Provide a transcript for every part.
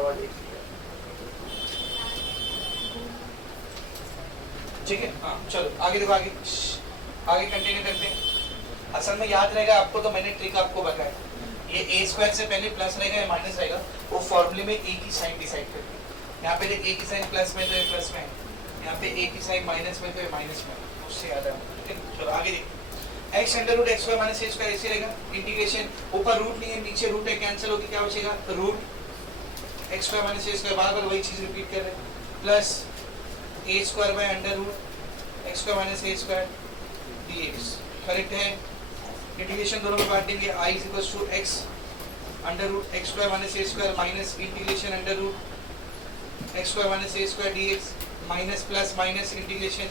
सवाल देख लिया। ठीक है, हाँ चलो आगे देखो, आगे आगे कंटिन्यू करते हैं। असल में याद रहेगा आपको, तो मैंने ट्रिक आपको बताया, ये ए स्क्वायर से पहले प्लस रहेगा या माइनस रहेगा, वो फॉर्मूले में ए की साइन डिसाइड करती है। यहाँ पे देख ए की साइन प्लस में तो ये प्लस में है, यहाँ पे ए की साइन माइनस में तो ये माइनस में है, उससे याद है। ठीक है, चलो आगे देखो, x under root x square minus a square ऐसे रहेगा, इंटीग्रेशन ऊपर रूट नहीं है नीचे रूट है, कैंसिल होकर क्या बचेगा, root x square minus a square, बार बार वही चीज रिपीट कर रहे हैं, plus a square by under root x square minus a square dx। Correct है, इंटीग्रेशन दोनों में बांट देंगे, i equals to x under root x square minus a square minus integration under root x square minus a square dx minus plus minus integration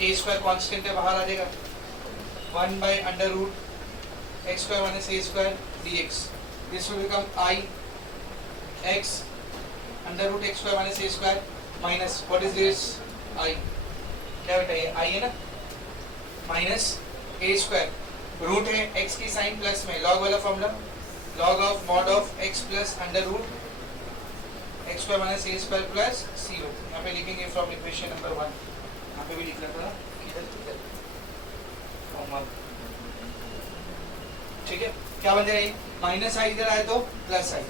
a square constant है बाहर आ जाएगा, 1 bye under root x square minus a square dx। This will become i x under root x square minus a square minus what is this i, क्या बेटा ये i है ना, minus a square root है x की sine plus में log वाला formula, log of mod of x plus under root x square minus a square plus c हो। यहाँ पे लिखेंगे फ्रॉम इक्वेशन नंबर 1, यहाँ पे भी लिख रहा था किधर ठीक है, क्या बन जाएगा, माइनस आई इधर आए तो प्लस आई,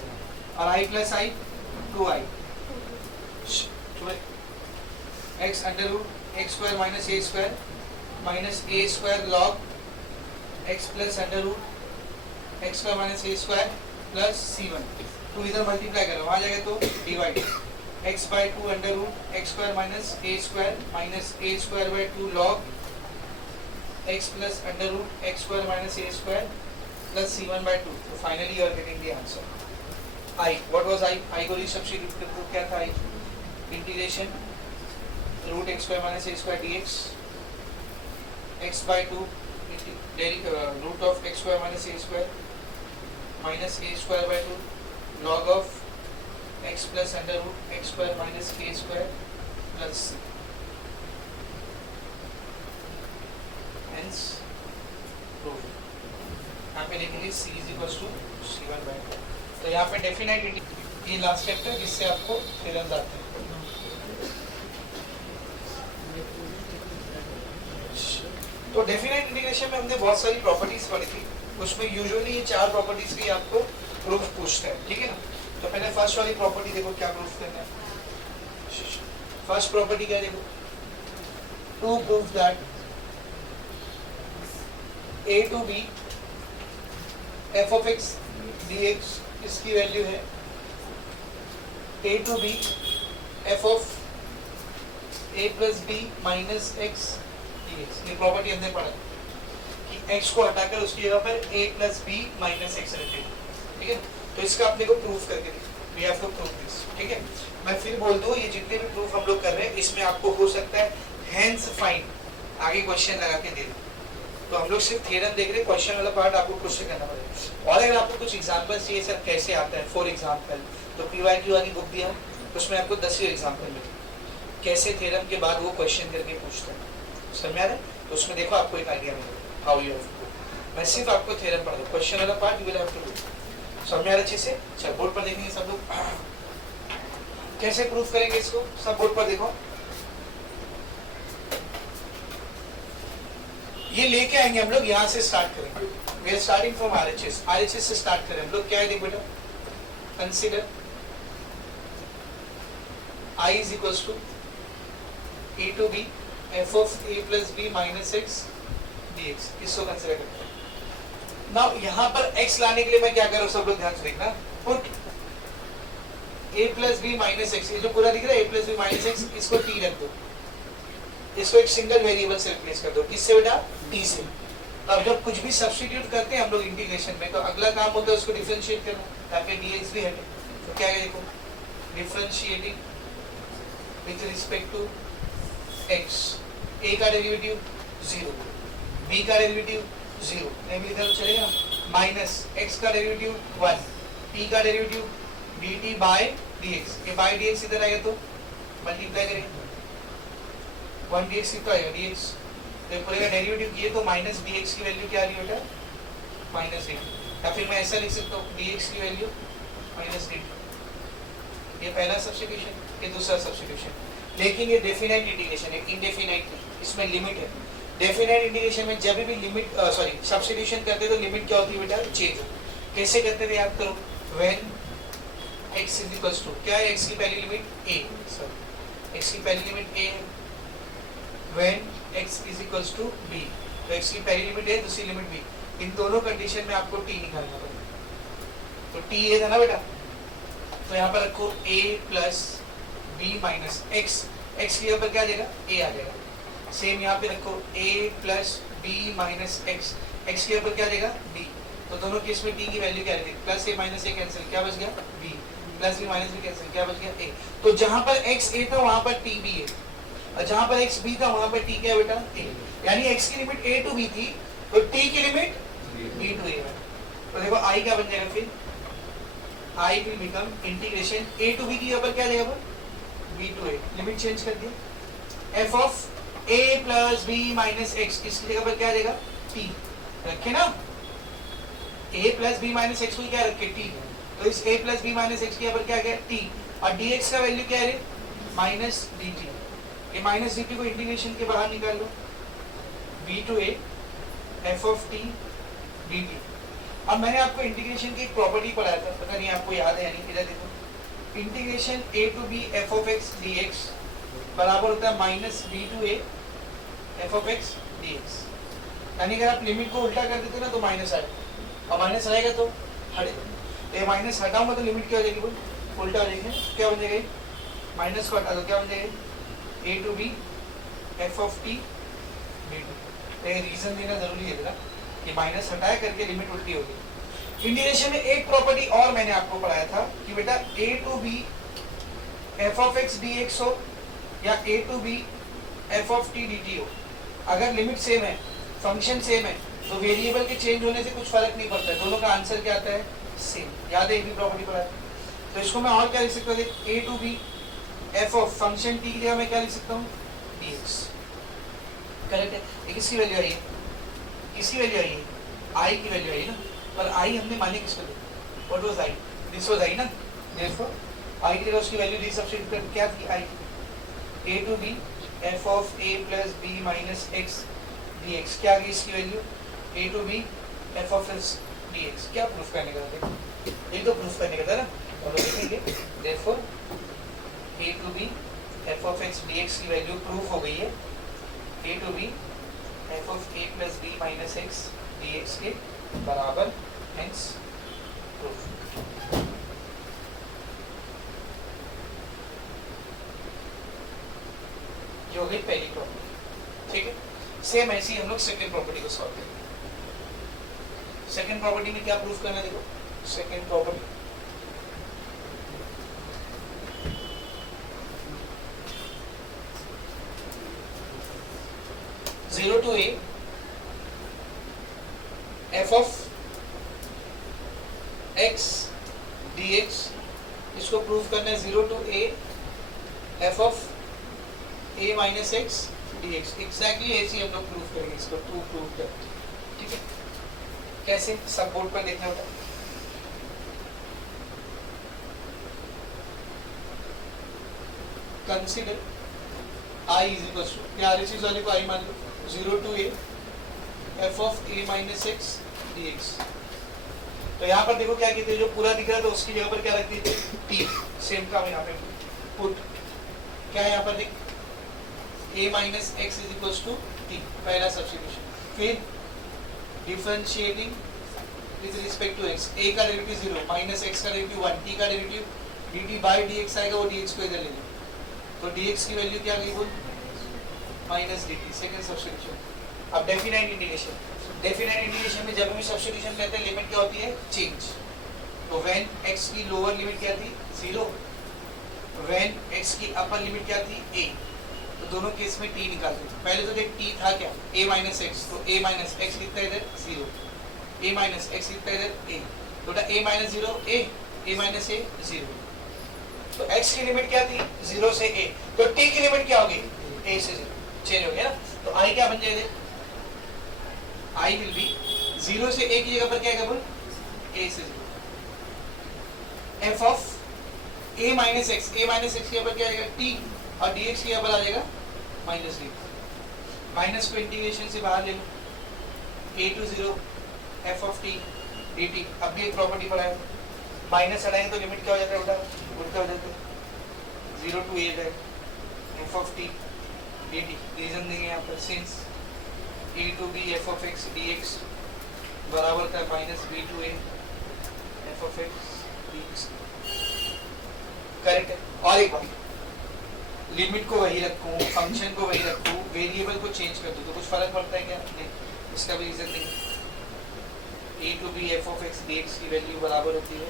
और i plus i 2i, x under root x square minus a square minus a square log x plus under root x square minus a square plus c1, तो इधर मल्टीप्लाई करो वहाँ जाएगा तो divide x by 2 under root x square minus a square by 2 log x plus under root x square minus a square plus c1 by 2। तो finally you are getting the answer i। What was i को resubstitute करते क्या था, i integration root x square minus a square dx x by 2 root of x square minus a square minus a square by 2 log of x plus under root x square minus a square plus c, hence proof। यहाँ पे लिखेंगे c is equals to c1 by 2। तो यहाँ पे definitely ये last step है जिससे आपको थ्योरम्स आते हैं। तो डेफिनेट इंटीग्रेशन में हमने बहुत सारी प्रॉपर्टीज पढ़ी थी, उसमें यूजुअली ये 4 प्रॉपर्टीज की आपको प्रूफ पूछते हैं, ठीक है ना। तो पहले फर्स्ट वाली प्रॉपर्टी देखो क्या प्रूफ करना है। फर्स्ट प्रॉपर्टी क्या देखो, to proof that a to b f of x dx इसकी वैल्यू है a to b f of a plus b minus x dx। ये प्रॉपर्टी हमने पढ़ा कि x को हटाकर उसकी जगह पर a plus b minus x रखें, ठीक है। तो इसका अपने को प्रूफ करके we have to prove this, ठीक है। मैं फिर बोल दूं, ये जितने भी प्रूफ हम लोग कर रहे हैं इसमें आपको हो सकता है hence find आगे क्वेश्चन लगा के दे दो। तो हम लोग सिर्फ थ्योरम देख रहे हैं, क्वेश्चन वाला पार्ट आपको खुद से करना पड़ेगा। और अगर आपको कुछ एग्जांपल्स चाहिए सर कैसे आता है, फॉर एग्जांपल तो पीवाईक्यू वाली बुक दिया उसमें आपको 10 एग्जांपल मिले कैसे थ्योरम के बाद वो क्वेश्चन करके पूछते हैं, समझ में आ रहा है। तो उसमें देखो आपको एक आइडिया मिलेगा how you have to do. मैं सिर्फ आपको थ्योरम पढ़ा दूं, क्वेश्चन वाला part you will have to do, समझ में आ रहा अच्छे से। चल बोर्ड पर देखेंगे सब लोग कैसे प्रूफ करेंगे इसको, सब बोर्ड पर देखो। ये लेके आएंगे हम लोग, यहाँ से स्टार्ट करेंगे। We are starting from RHS, RHS से स्टार्ट करें हम लोग। क्या है देख बेटा, consider I is equals to a to b f of a plus b minus x dx, इसको कंसीडर करते हैं। नाउ यहाँ पर x लाने के लिए मैं क्या कर रहा हूँ, सब लोग ध्यान से देखना। Put a plus b minus x, ये जो पूरा दिख रहा है a plus b minus x, इसको t रख दो, इसको एक सिंगल वेरिएबल से रिप्लेस कर दो। किससे बेटा, t से। तो अब जब कुछ भी सब्स्टिट्यूट करते हैं हम लोग इंटीग्रेशन में, तो अगला काम होता है उसको डिफरेंशिएट करना, ताकि dx भी हटे। तो क्या है देखो, differentiating with respect to x, a का डेरिवेटिव 0, b का डेरिवेटिव 0, नहीं भी इधर चलेगा ना, माइनस x का डेरिवेटिव 1, p का डेरिवेटिव dt by dx। ये by dx इधर आएगा तो मल्टीप्लाई करेंगे, 1 dx कितना आएगा dx, तो पूरे का डेरिवेटिव किए तो माइनस dx की वैल्यू क्या आ रही है बेटा, माइनस dt। या फिर मैं ऐसा लिख सकता हूँ dx की वैल्यू माइनस dt, ये पहला सब्स्टिट्यूशन, ये दूसरा सब्स्टिट्यूशन। लेकिन ये डेफिनाइट इंटीग्रेशन है, इनडेफिनाइट नहीं, इसमें लिमिट है। डेफिनाइट इंटीग्रेशन में जब भी लिमिट सब्स्टिट्यूशन करते तो लिमिट क्या होती है बेटा, चेंज। कैसे करते थे याद करो, when x is equals to, क्या है x की पहली लिमिट a, सॉरी x की पहली लिमिट a है, when x is equals to b, तो x की पहली लिमिट a, दूसरी लिमिट b, इन दोनों कंडीशन में आपको t निकालना पड़ेगा। तो t ये था ना बेटा, तो यहाँ पर रखो a plus b minus x, x के ऊपर क्या आ जाएगा, a आ जाएगा। सेम यहाँ पे रखो a plus b minus x, x के ऊपर क्या आ जाएगा, b। तो दोनों केस में t की वैल्यू क्या रहेगी, plus a minus a cancel, क्या बच गया b, plus b minus b cancel, क्या बच गया a। तो जहाँ पर x a था वहाँ पर t b है, और जहाँ पर x b था वहाँ पर t क्या है बेटा, a। यानी x की लिमिट a टू b थी, तो t की लिमिट b टू a है। तो देखो i क्या बन जाएगा फिर, i will become integration a to b की ऊपर क्या आ जाएगा, b to a, limit change कर दिया, f of a plus b minus x, इसकी जगह पर क्या आ जाएगा, t रखे ना, a plus b minus x को क्या रखे, t, तो इस a plus b minus x के ऊपर क्या गया, t, और dx का वैल्यू क्या है, माइनस dt। ये माइनस dt को इंटीग्रेशन के बाहर निकाल लो, b to a f of t dt। अब मैंने आपको इंटीग्रेशन की एक प्रॉपर्टी पढ़ाया था, पता नहीं आपको याद है या नहीं, इधर देखो, integration a to b f of x dx बराबर होता है minus b to a f of x dx। यानी अगर आप लिमिट को उल्टा कर देते ना तो माइनस आएगा, और माइनस रहेगा तो हटेगा, तो ये माइनस हटाऊंगा तो लिमिट क्या हो जाएगी, बोल उल्टा हो जाएगी, क्या बन जाएगा, माइनस को हटा दो क्या बन जाएगा, a to b f of t dt। तो ये रीजन देना जरूरी है बेटा कि माइनस हटाया करके लिमिट उल्टी होगी। इंटीग्रेशन में एक प्रॉपर्टी और मैंने आपको पढ़ाया था कि बेटा a to b f of x dx हो या a to b f of t dt हो, अगर लिमिट सेम है, फंक्शन सेम है, तो वेरिएबल के चेंज होने से कुछ फर्क नहीं पड़ता है, दोनों का आंसर क्या आता है, सेम। याद है ये भी प्रॉपर्टी पढ़ा है। तो इसको मैं और क्या लिख सकता हूँ, a to b f of function t की जगह मैं क्या लिख सकता हूँ, dx। करेक्ट है। ये किसकी वैल्यू आई है, किसकी वैल्यू आई है, i की वैल्यू आई ना, पर i हमने माने किसको दी, what was i, this was i ना, देयरफॉर i की जगह उसकी वैल्यू दी, सब्स्टिट्यूट कर क्या थी i, a to b f of a plus b minus x dx, क्या आ गई इसकी value, a to b f of x dx। क्या प्रूफ करने का था, ये तो प्रूफ करने का था ना, और देखेंगे therefore a to b f of x dx की वैल्यू प्रूफ हो गई है, a to b f of a plus b minus x dx के बराबर, हेंस प्रूफ। जो गई पहली प्रॉपर्टी, ठीक है। सेम ऐसी हम लोग सेकंड प्रॉपर्टी को सॉल्व करेंगे। सेकंड प्रॉपर्टी में क्या प्रूफ करना है, देखो second property, zero to a f of x d x, इसको प्रूफ करना है zero to a f of a minus x d x. Exactly ऐसे ही हम लोग प्रूफ करेंगे इसको, टू प्रूफ कर, ठीक है। कैसे, सब बोर्ड पर देखना होता है। Consider i is equal to, या इस वाले को i मान लो, zero to a f of a minus x d x. तो यहाँ पर देखो क्या कहते हैं, जो पूरा दिख रहा है तो उसकी जगह पर क्या रख देते हैं, टी। सेम काम यहाँ पे पुट, क्या है यहाँ पर देख, a minus x is equal to t, पहला सब्स्टिट्यूशन। फिर differentiating with respect to x, a का डेरिवेटिव 0, माइनस x का डेरिवेटिव 1, t का डेरिवेटिव dt बाय dx आएगा, वो dx को इधर ले लो, तो dx की वैल्यू क्या आ गई, बोल माइनस dt, सेकंड सब्स्टिट्यूशन। अब डेफिनाइट इंटीग्रेशन, डेफिनाइट इंटीग्रेशन में जब भी सब्स्टिट्यूशन करते हैं लिमिट क्या होती है, चेंज। तो व्हेन x की लोअर लिमिट क्या थी, 0, व्हेन x की अपर लिमिट क्या थी, a, तो दोनों केस में t निकाल दो। पहले तो देख t था क्या, a माइनस एक्स, तो a माइनस एक्स लिखता है इधर 0, a माइनस एक्स लिखता है इधर a, तो a minus 0 a minus a 0। तो x की लिमिट क्या थी, 0 से a, तो t की लिमिट क्या होगी, a से 0, चेंज हो गया ना। तो i क्या बन जाएगा, i विल बी 0 से a की जगह पर क्या है, बोल a से 0, f of a minus x, a minus x यहाँ पर क्या आएगा t, और dx यहाँ पर आ जाएगा माइनस डी। माइनस को इंटीग्रेशन से बाहर ले लो, a to 0 f of t dt। अब भी एक प्रॉपर्टी पढ़ा है, माइनस हटाएंगे तो लिमिट क्या हो जाता है, उल्टा हो जाता है, 0 टू a है f of t dt। Reason देंगे यहाँ पर, since a to b f of x dx बराबर का minus b to a f of x dx। Correct है। और एक बात, लिमिट को वही रखूं, फंक्शन को वही रखूं, वेरिएबल को चेंज कर दूं तो कुछ फर्क पड़ता है क्या? नहीं। इसका भी रीजन नहीं। a to b f of x dx की वैल्यू बराबर होती है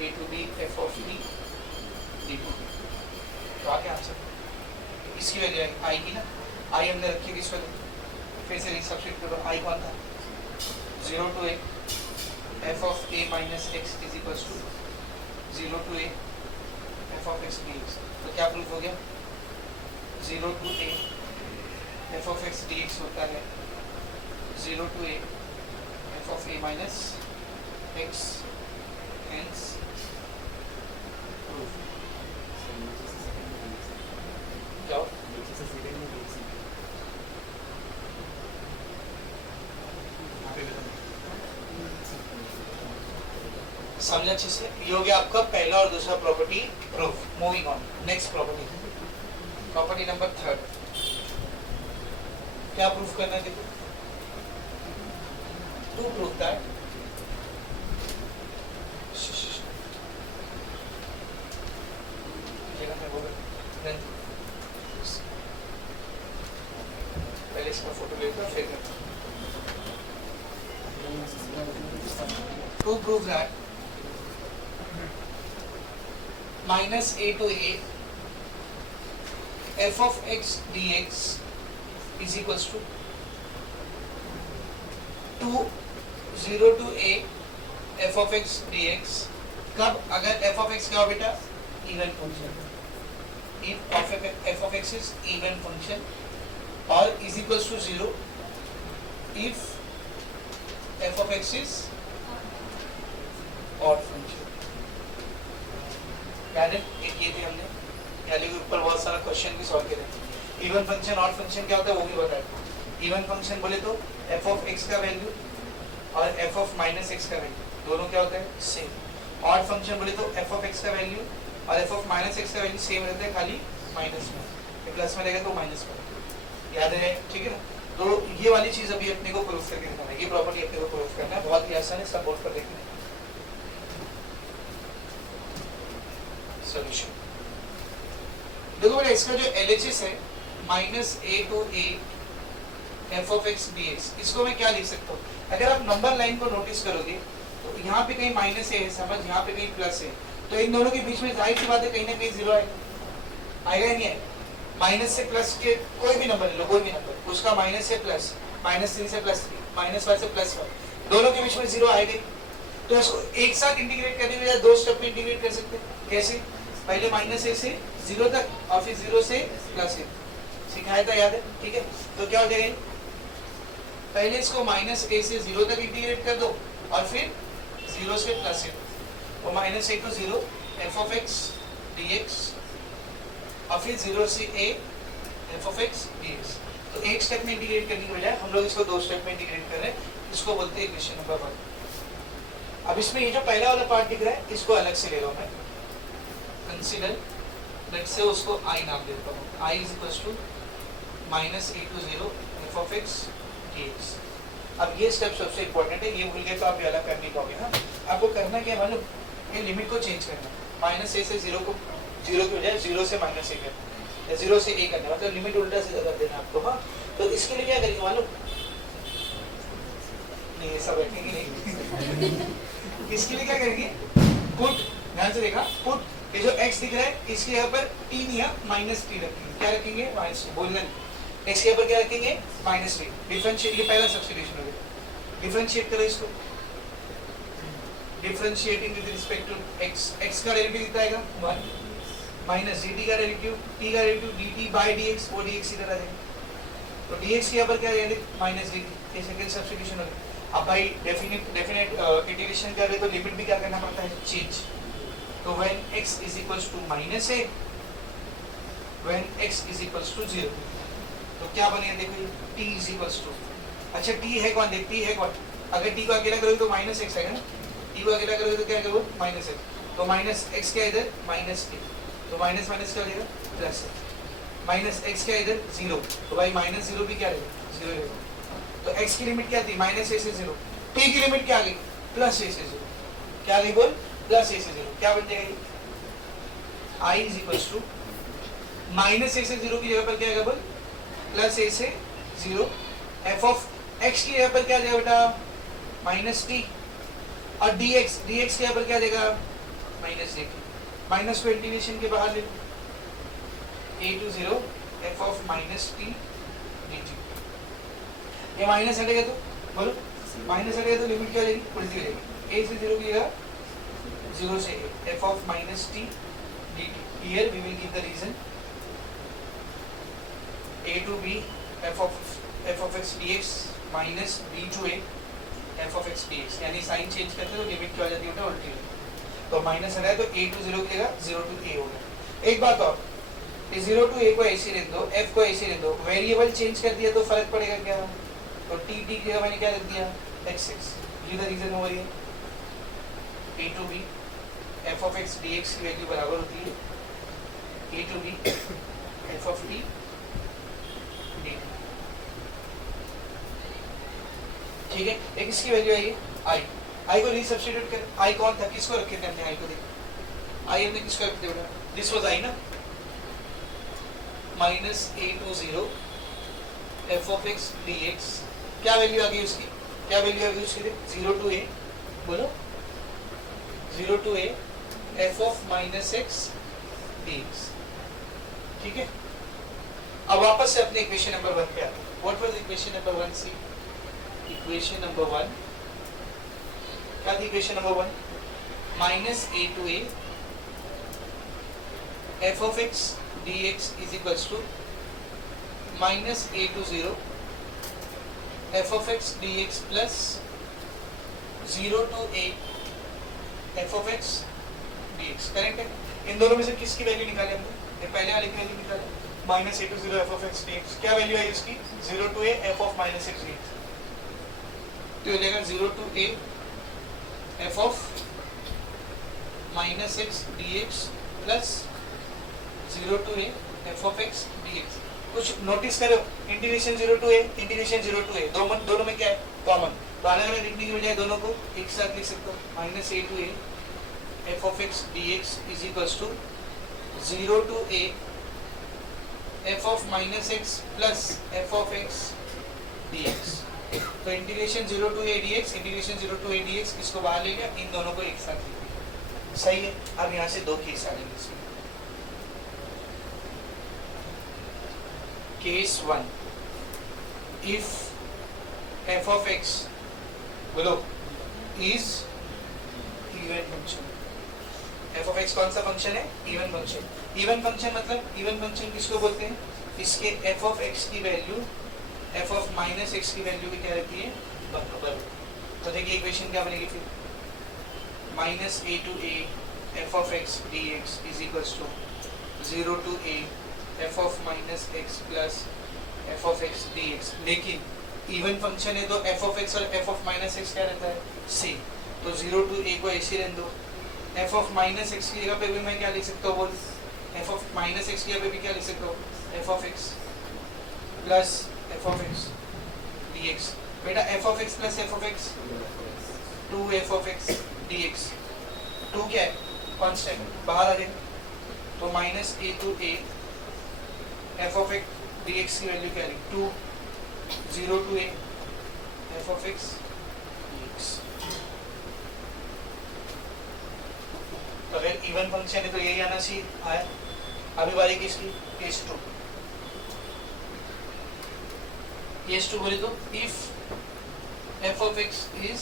a to b f of t dt। तो आगे आंसर इसकी वैल्यू आएगी ना, आई हमने रखी है, इसको फिर से रिसब्स्टिट्यूट करो। आई कौन था? 0 to a f of a minus x is equals to 0 to a f of x dx। तो क्या प्रूफ हो गया? 0 to a f of x dx होता है 0 to a f of a minus x, hence proof. क्या समझ अच्छे से? ये हो गया आपका पहला और दूसरा property proof. Moving on, next property, property number 3। क्या प्रूफ करना है? देखो, टू प्रूफ दैट पहले इसका फोटो लेकर फिर to prove that minus a to a f of x dx is equals to 0 to a f of x dx। कब? अगर f of x क्या हो बेटा? Even function. if f of x is even function और is equals to 0 if f of x is odd function। याद है? एक ये थे हमने, यानी कि ऊपर बहुत सारा क्वेश्चन भी सॉल्व किए थे। इवन फंक्शन ऑड फंक्शन क्या होता है वो भी बताया। इवन फंक्शन बोले तो f ऑफ x का वैल्यू और f ऑफ माइनस x का वैल्यू दोनों क्या होता है? सेम। ऑड फंक्शन बोले तो f ऑफ x का वैल्यू और f ऑफ माइनस x का वैल्यू सेम रहता है, खाली माइनस में, प्लस में रहेगा तो माइनस में। याद है? ठीक है ना? तो ये वाली चीज अभी अपने को प्रूफ करके दिखाना है, ये प्रॉपर्टी अपने को प्रूफ करना है, बहुत ही आसान है, सब बोर्ड पर देखना है। सोल्यूशन देखो बेटा, इसका जो LHS है minus a to a f of x dx, इसको मैं क्या लिख सकता हूँ? अगर आप नंबर लाइन को नोटिस करोगे तो यहाँ पे कहीं माइनस है समझ, यहाँ पे कहीं प्लस है, तो इन दोनों के बीच में जाहिर सी बात है कहीं ना कहीं जीरो आएगा ही नहीं है। माइनस से प्लस के कोई भी नंबर ले लो, कोई भी नंबर, उसका माइनस से प्लस, माइनस 3 से प्लस 3, माइनस 5 से प्लस 1, दोनों के बीच में जीरो आएगा ही। तो इसको एक साथ इंटीग्रेट करने के बजाय दो स्टेप में इंटीग्रेट कर सकते हैं। कैसे? पहले माइनस a से 0 तक और फिर 0 से प्लस a, सिखाया था, याद है? ठीक है, तो क्या हो जाएगा? पहले इसको माइनस a से 0 तक इंटीग्रेट कर दो और फिर 0 से प्लस a, तो minus a to 0 f of x dx और फिर 0 से a f of x dx। तो एक स्टेप में इंटीग्रेट करने के बजाय हम लोग इसको दो स्टेप में इंटीग्रेट कर रहे हैं, इसको बोलते हैं इक्वेशन नंबर 1। अब इसमें ये जो पहला वाला पार्ट दिख रहा है इसको अलग से ले लो, मैं कंसीडर लेट्स से उसको i नाम देता हूँ। i is equals to minus a to 0 f of x dx। अब ये स्टेप सबसे इंपॉर्टेंट है, ये भूल गए तो आप ये अलग कर नहीं पाओगे। हाँ, आपको करना क्या मालूम? ये लिमिट को चेंज करना, माइनस a से 0 को 0 की बजाय 0 से माइनस a करना या 0 से a करना, मतलब लिमिट उल्टा सीधा कर देना आपको। हाँ, तो इसके लिए क्या करेंगे मालूम? नहीं ऐसा बैठेंगे नहीं इसके लिए क्या करेंगे? पुट, ध्यान से देखा, पुट ये जो x दिख रहा है इसके यहाँ पर t नहीं है माइनस t रखेंगे। क्या रखेंगे? Minus t। बोलना नहीं, x के यहाँ पर क्या रखेंगे? Minus t। डिफरेंशिएट, ये पहला सब्स्टिट्यूशन हो गया। डिफरेंशिएट करो इसको, differentiating with respect to x, x का डेरिवेटिव कितना आएगा? 1 माइनस dt का डेरिवेटिव, t का डेरिवेटिव dt बाय dx, वो dx इधर आ जाएगा, तो dx के यहाँ पर क्या आएगा? Minus dt। ये सेकंड सब्स्टिट्यूशन हो गया। अब भाई डेफिनेट इंटीग्रेशन कर रहे तो लिमिट भी क्या करना पड़ता है? चेंज। तो when x is equals to minus A, when x is equals to 0, तो क्या बनेगा देखो ये t is equals to, अच्छा t है कौन, देख t है कौन, अगर t को अकेला करोगे तो माइनस एक्स आएगा ना, t को अकेला करोगे तो क्या करोगे माइनस एक्स, तो माइनस एक्स क्या इधर माइनस टी, तो माइनस माइनस क्या हो जाएगा प्लस, माइनस एक्स क्या इधर जीरो, तो भाई माइनस जीरो भी क्या रहेगा जीरो रहेगा, तो x की लिमिट क्या थी माइनस ए से जीरो, t की लिमिट क्या आ गई प्लस ए से जीरो, क्या आ गई बोल प्लस ए से जीरो, क्या बन जाएगा ये i is equals to minus a से जीरो की जगह पर क्या आएगा बोल प्लस ए से जीरो, एफ ऑफ एक्स की जगह पर क्या जाएगा बेटा माइनस टी, और dx की जगह पर क्या देगा माइनस डी, माइनस को इंटीग्रेशन के बाहर ले लो, a to 0 f of minus T dt, ये माइनस हटेगा तो बोलो माइनस हटेगा तो लिमिट क्या हो जाएगी उल्टी हो जाएगी, a से 0 की जगह 0 से a, f of minus T dt, here we will give the reason, a to b f of x dx minus b to a f of x dx, यानी साइन चेंज करते तो लिमिट क्या हो जाती है उल्टी हो, तो माइनस हटाए तो a to 0 की जगह 0 to a हो गया। एक बात और, 0 to a को ऐसे रहने दो, f को ऐसे रहने दो, वेरिएबल चेंज कर दिया तो फर्क पड़ेगा क्या, तो t की जगह मैंने क्या रख दिया x, ये the reason over here, a to b f of x dx की वैल्यू बराबर होती है a to b f of t dt, ठीक है। एक इसकी वैल्यू आई है i को रीसब्स्टिट्यूट कर, i कौन था किसको रखे थे हमने, i को देखो i हमने किसको रखे थे, दिस वाज i ना, minus a to 0 f of x dx, क्या वैल्यू आ गई उसकी, क्या वैल्यू आ गई उसकी 0 to a, बोलो 0 to a f of minus x dx, ठीक है। अब वापस से अपने इक्वेशन नंबर 1 पे आते हैं, what was equation number 1, see equation number 1 क्या थी, equation number 1 minus a to a f of x dx is equals to minus a to 0 f of x dx plus 0 to a f of x dx, correct है। इन दोनों में से किसकी value निकाले हमने, ये पहले वाले की वैल्यू निकाले, minus a to 0 f of x dx, क्या वैल्यू आई उसकी 0 to a f of minus x dx, तो हो जाएगा 0 to a f of minus x dx plus 0 to a f of x dx, कुछ नोटिस करो, integration 0 to a integration 0 to a दोनों में क्या है कॉमन, तो अलग अलग लिखने की बजाय दोनों को एक साथ लिख सकते हो, minus a to a f of x dx is equals to 0 to a f of minus x plus f of x dx, तो integration 0 to a dx, integration 0 to a dx किसको बाहर ले गया, इन दोनों को एक साथ ले गया, सही है। अब यहाँ से दो केस आ जाएंगे इसमें, case 1, if f of x बोलो is even function, f of x कौन सा फंक्शन है, इवन फंक्शन, इवन फंक्शन मतलब इवन फंक्शन किसको बोलते हैं, इसके f of x की value f of minus x की वैल्यू की क्या रहती है बराबर, तो देखिए इक्वेशन क्या बनेगी फिर, minus a to a f of x dx is equals to 0 to a f of minus x plus f of x dx, लेकिन इवन फंक्शन है तो f of x और f of माइनस x क्या रहता है same, तो 0 to a को ऐसे रहने दो, f of माइनस x की जगह पे भी मैं क्या लिख सकता हूँ बोल, f of माइनस x की जगह पे भी क्या लिख सकता हूँ f of x plus f of x dx, बेटा f of x plus f of x 2 f of x dx, 2 क्या है कांस्टेंट बाहर आ जाएगा, तो minus a to a f of x dx की वैल्यू क्या है 2, 0 to a f of x dx, तो अगर इवन फंक्शन है तो यही आना चाहिए, आया। अभी बारी किसकी, केस 2, केस 2 बोले तो if f of x is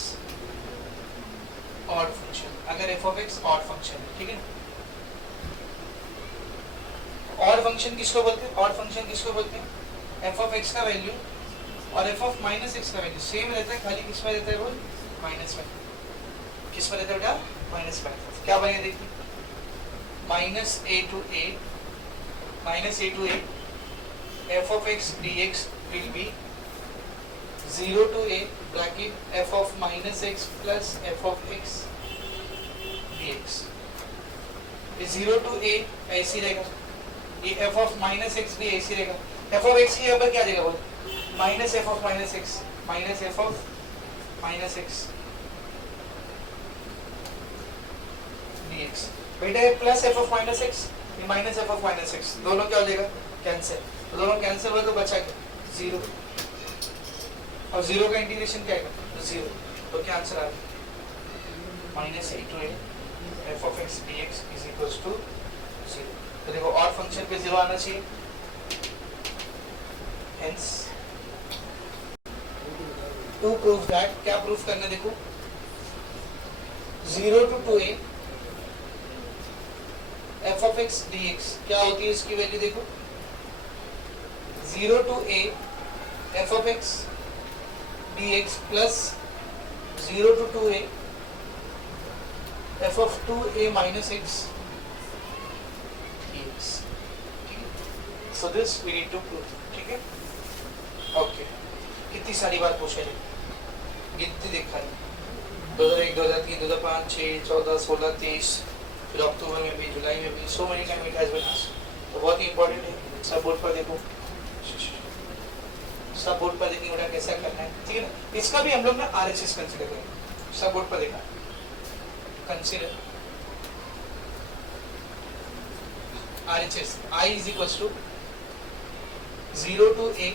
odd function, अगर f of x odd function है, ठीक है। ऑड फंक्शन किसको बोलते हैं, ऑड फंक्शन किसको बोलते हैं, f of x का वैल्यू और f of माइनस x का वैल्यू सेम रहता है, खाली किस में रहता है वो माइनस में, किस में रहता है बेटा माइनस में, क्या बनेगा देखिए minus a to a f of x d x will be 0 to a bracket f of minus x plus f of x dx. ये 0 to a ऐसे रहेगा, ये f of minus x भी ऐसे रहेगा. f of x की यहाँ पर क्या देगा बोल? Minus f of minus x minus f of minus x dx. बेटा ये plus f of minus x, ये minus f of minus x, दोनों क्या हो जाएगा? कैंसिल. दोनों कैंसिल हुआ तो बचा क्या? 0. और 0 का इंटीग्रेशन क्या है? 0. तो क्या आंसर आ रहा है? Minus a to a f of x d x is equals to 0. तो देखो और फंक्शन पे 0 आना चाहिए. हेंस टू प्रूव दैट, क्या प्रूफ करना देखो, 0 to 2a f of x d x क्या होती है इसकी वैल्यू देखो, 0 to a f of x dx plus 0 to 2a f of 2a minus x dx. So this we need to prove. ठीक है? Okay. कितनी सारी बार पूछा है, गिनती देखा है, 2001, 2003, 2005, 6, 14, 16, 23, फिर अक्टूबर में भी, जुलाई में भी, so many time it has been asked. तो बहुत ही important है. सब बोर्ड पर देखो, सब बोर्ड पर देखिए बेटा कैसा करना है, ठीक है ना. इसका भी हम लोग ना आरएचएस कंसीडर करेंगे. सब बोर्ड पर देखा, consider RHS I is equals to 0 to a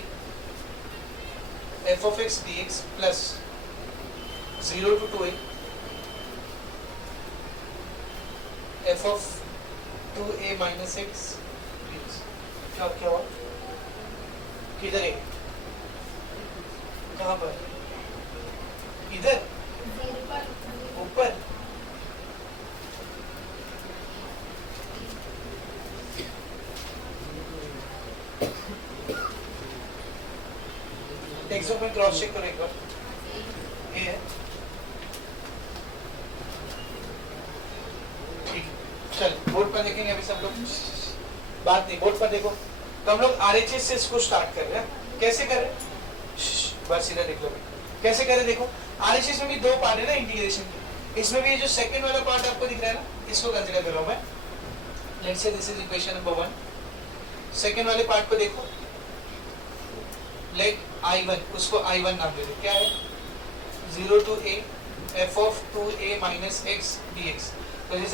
f of x d x plus 0 to 2a f of 2a minus x. क्या हुआ, किधर है, कहाँ पर, इधर ऊपर, टेक्स्ट में क्रॉस चेक करो एक बार, ये है ठीक. चल बोर्ड पर देखेंगे अभी सब लोग, बात नहीं, बोर्ड पर देखो. तो हम लोग आरएचएस से इसको स्टार्ट कर रहे हैं. कैसे कर रहे हैं, बस इधर देख लो कैसे करें. देखो आरएचएस में भी दो पार्ट है ना इंटीग्रेशन के. इसमें भी ये जो सेकंड वाला पार्ट आपको दिख रहा है ना, इसको कंसीडर कर रहा हूं मैं. Let's say this is equation number 1. Second वाले पार्ट को देखो, लेट I1, उसको I1 नाम दे दो. क्या है, 0 to a f of 2a minus x dx. तो जैसे